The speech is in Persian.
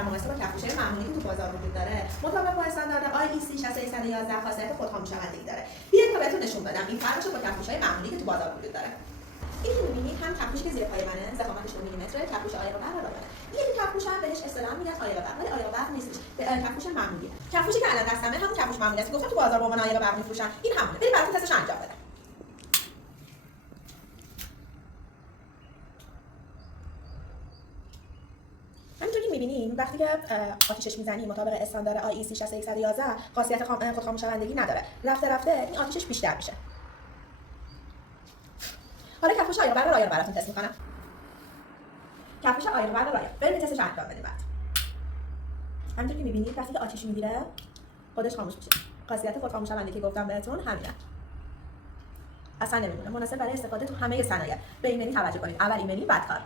در مقایسه با کفش‌های معمولی که تو بازار وجود داره مطابق با استاندارد IEC 60111 خاصیت خودخوابشوندگی داره. بیاید تا بهتون نشون بدم این فرقش با کفش‌های معمولی که تو بازار وجود داره. این که می‌بینید هم کفشی که زیر پای منه، ضخامتش 2 میلیمتره، کفش عایق برق رایانه. این کفش هم بهش اصطلاحاً میگن عایق برق، ولی عایق برق نیستش. کفش معمولیه. کفشی که الان دستمه همون کفش معمولی است که گفتم تو بازار با عنوان عایق برق می‌فروشن. این همونه. بریم براتون تستش انجام بدم. همونطور که می‌بینیم وقتی که آتیشش می‌زنیم مطابق استاندارد IEC 60111 خاصیت خودخوابشوندگی نداره. رفته این آتیشش بیشتر میشه. حالا کفش عایق برق رایانه براتون تست می‌کنم. کفش عایق برق رایانه. بریم تستش انجام بدیم بعد. همونطور که می‌بینید وقتی که آتیش می‌گیره خودش خاموش میشه. خاصیت خودخوابشوندگی که گفتم بهتون همینه. اصلا نمی‌مونه. مناسب برای استفاده تو همه صنایع. به ایمنی توجه کنید. اول ایمنی بعد کار.